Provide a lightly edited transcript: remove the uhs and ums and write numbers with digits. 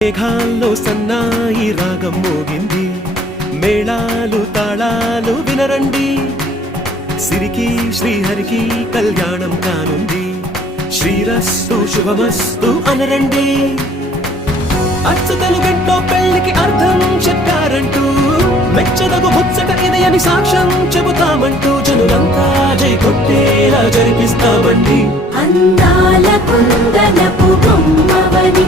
మేఘాల్లో సన్నాయి రాగం మోగింది, మేళాలు తాళాలు వినరండి. సిరికి శ్రీహరికి కళ్యాణం కానుంది, శ్రీరస్తు శుభమస్తు అనరండి. అచ్చతలు గంటో పెళ్లికి అర్థం చెప్పారంటూ, మెచ్చదగు ముచ్చట ఇది అని సాక్ష్యం చెబుతామంటూ, జనులంతా జై కొట్టేలా జరిపిస్తామండి. అందాల కుందనపు బొమ్మవని